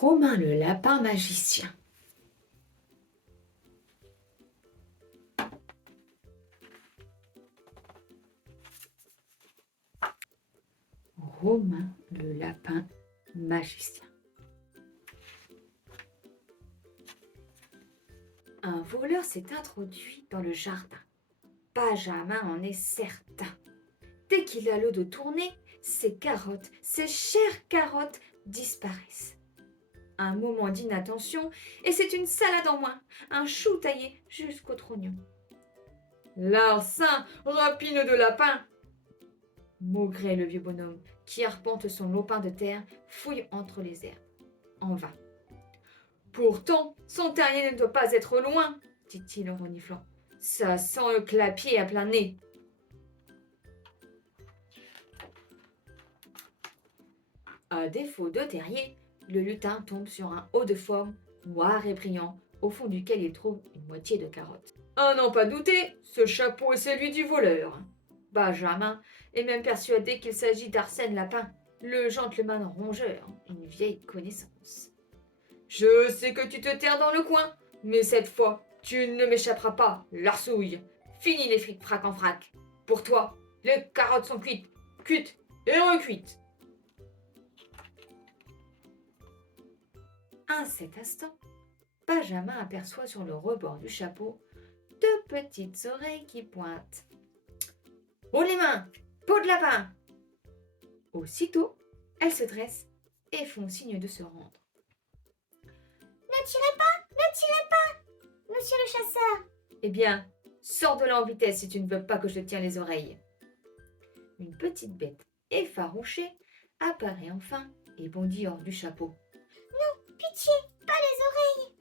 Romain le lapin magicien. Romain le lapin magicien. Un voleur s'est introduit dans le jardin. Benjamin en est certain. Dès qu'il a le dos tourné, ses carottes, ses chères carottes, disparaissent. Un moment d'inattention et c'est une salade en moins, un chou taillé jusqu'au trognon. Larcin, rapine de lapin! Maugrait le vieux bonhomme qui arpente son lopin de terre, fouille entre les herbes. En vain. Pourtant, son terrier ne doit pas être loin, dit-il en reniflant. Ça sent le clapier à plein nez. À défaut de terrier, le lutin tombe sur un haut de forme, noir et brillant, au fond duquel il trouve une moitié de carotte. À n'en pas douter, ce chapeau est celui du voleur. Benjamin est même persuadé qu'il s'agit d'Arsène Lapin, le gentleman rongeur, une vieille connaissance. Je sais que tu te terres dans le coin, mais cette fois, tu ne m'échapperas pas, larsouille. Fini les fric-frac en vrac. Pour toi, les carottes sont cuites, cuites et recuites. À cet instant, Benjamin aperçoit sur le rebord du chapeau deux petites oreilles qui pointent. Haut les mains, peau de lapin! Aussitôt, elles se dressent et font signe de se rendre. Ne tirez pas, monsieur le chasseur. Eh bien, sors de là en vitesse si tu ne veux pas que je te tienne les oreilles. Une petite bête effarouchée apparaît enfin et bondit hors du chapeau. Pitié, pas les oreilles.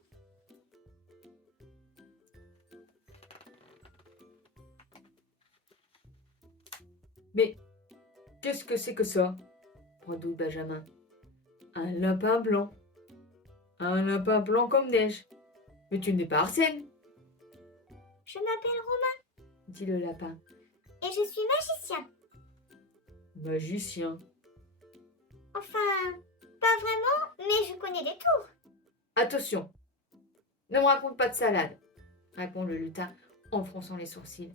Mais qu'est-ce que c'est que ça? Bredouille Benjamin. Un lapin blanc. Un lapin blanc comme neige. Mais tu n'es pas Arsène, Je m'appelle Romain dit le lapin. et je suis magicien. Magicien. Enfin, pas vraiment, mais je connais des tours. Attention, ne me raconte pas de salade, répond le lutin en fronçant les sourcils.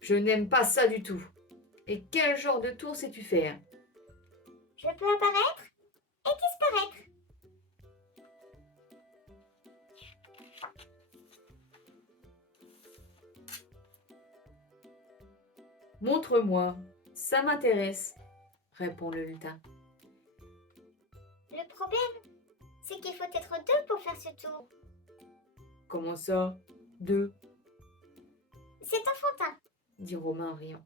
Je n'aime pas ça du tout. Et quel genre de tour sais-tu faire? Je peux apparaître et disparaître. Montre-moi, ça m'intéresse, répond le lutin. Le problème, c'est qu'il faut être deux pour faire ce tour. Comment ça? Deux, C'est enfantin. dit Romain en riant.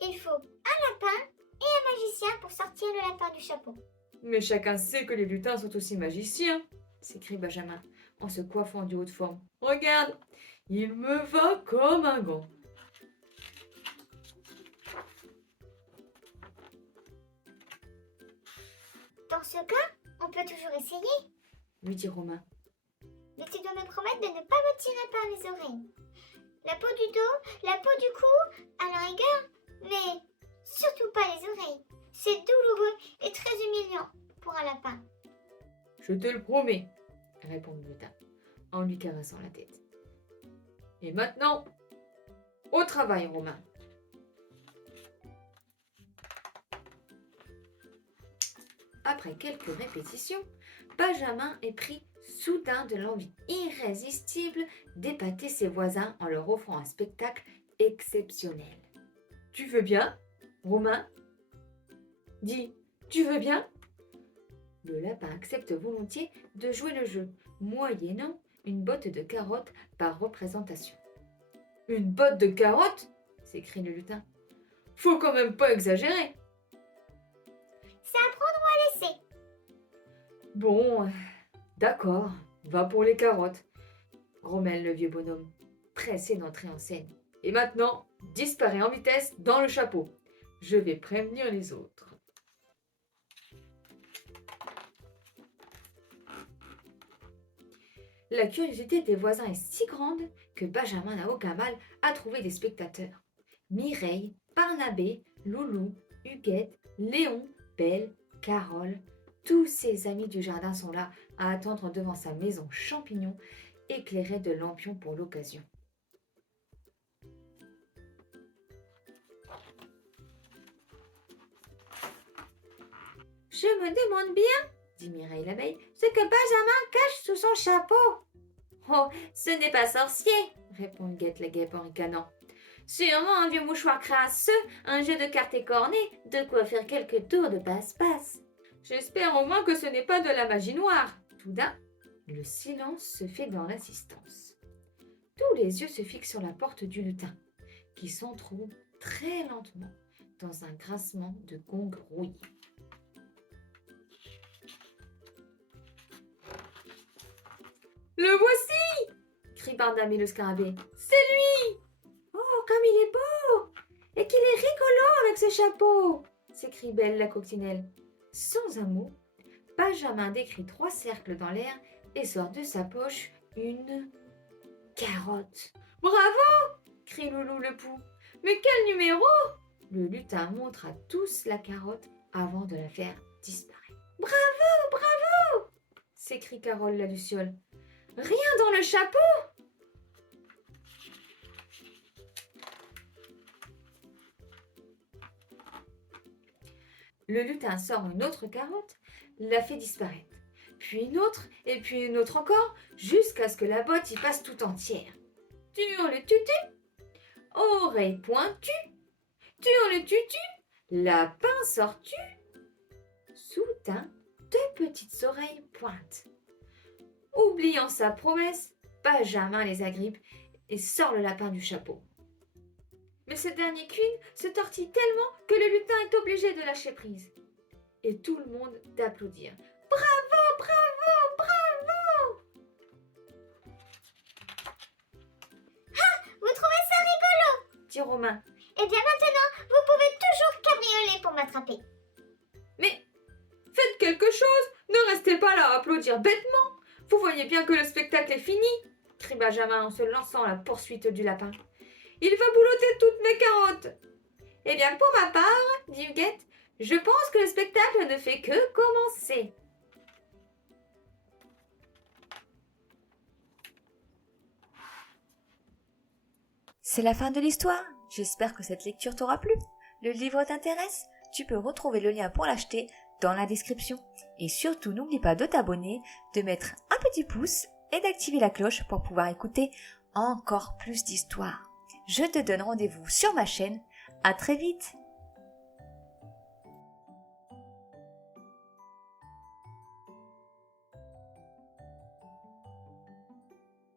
Il faut un lapin et un magicien pour sortir le lapin du chapeau. Mais chacun sait que les lutins sont aussi magiciens, s'écrie Benjamin en se coiffant du haut de forme. Regarde, il me va comme un gant. Dans ce cas, on peut toujours essayer. Lui dit Romain. Mais tu dois me promettre de ne pas me tirer par les oreilles. La peau du dos, la peau du cou, à la rigueur, mais surtout pas les oreilles. C'est douloureux et très humiliant pour un lapin. Je te le promets, répond le lutin en lui caressant la tête. Et maintenant, au travail, Romain. Après quelques répétitions, Benjamin est pris soudain de l'envie irrésistible d'épater ses voisins en leur offrant un spectacle exceptionnel. Tu veux bien, Romain? Dis, tu veux bien? Le lapin accepte volontiers de jouer le jeu, moyennant une botte de carottes par représentation. Une botte de carottes? S'écrie le lutin. Faut quand même pas exagérer. C'est à prendre ou à laisser. Bon, d'accord, va pour les carottes, grommelle le vieux bonhomme, pressé d'entrer en scène. Et maintenant, disparaît en vitesse dans le chapeau. Je vais prévenir les autres. La curiosité des voisins est si grande que Benjamin n'a aucun mal à trouver des spectateurs. Mireille, Barnabé, Loulou, Huguette, Léon, Belle, Carole, Tous ses amis du jardin sont là à attendre devant sa maison champignon, éclairée de lampions pour l'occasion. Je me demande bien, dit Mireille l'abeille, ce que Benjamin cache sous son chapeau. Oh, ce n'est pas sorcier, répond Huguette la guêpe en ricanant. Sûrement un vieux mouchoir crasseux, un jeu de cartes écorné, de quoi faire quelques tours de passe-passe. J'espère au moins que ce n'est pas de la magie noire. Tout d'un, le silence se fait dans l'assistance. Tous les yeux se fixent sur la porte du lutin, qui s'entrouvre très lentement dans un grincement de gong rouillé. Le voici, crie Bardamé le scarabée. C'est lui. Oh, comme il est beau et qu'il est rigolo avec ce chapeau, s'écrie Belle la coccinelle. Sans un mot, Benjamin décrit 3 cercles dans l'air et sort de sa poche une carotte. Bravo, crie Loulou le pou. Mais quel numéro? Le lutin montre à tous la carotte avant de la faire disparaître. Bravo, bravo, s'écrie Carole la luciole. Rien dans le chapeau? Le lutin sort une autre carotte, la fait disparaître. Puis une autre, et puis une autre encore, jusqu'à ce que la botte y passe tout entière. Turle-tutu, oreille pointue, turle-tutu, lapin sors-tu. Soudain, 2 petites oreilles pointent. Oubliant sa promesse, Benjamin les agrippe et sort le lapin du chapeau. Mais ce dernier quine se tortille tellement que le lutin est obligé de lâcher prise. Et tout le monde d'applaudir. Bravo, bravo, bravo! Ah, vous trouvez ça rigolo? Dit Romain. Eh bien maintenant, vous pouvez toujours cabrioler pour m'attraper. Mais faites quelque chose, ne restez pas là à applaudir bêtement. Vous voyez bien que le spectacle est fini, crie Benjamin en se lançant à la poursuite du lapin. Il va boulotter toutes mes carottes. Eh bien, pour ma part, dit Huguette, je pense que le spectacle ne fait que commencer. C'est la fin de l'histoire. J'espère que cette lecture t'aura plu. Le livre t'intéresse? Tu peux retrouver le lien pour l'acheter dans la description. Et surtout, n'oublie pas de t'abonner, de mettre un petit pouce et d'activer la cloche pour pouvoir écouter encore plus d'histoires. Je te donne rendez-vous sur ma chaîne. À très vite!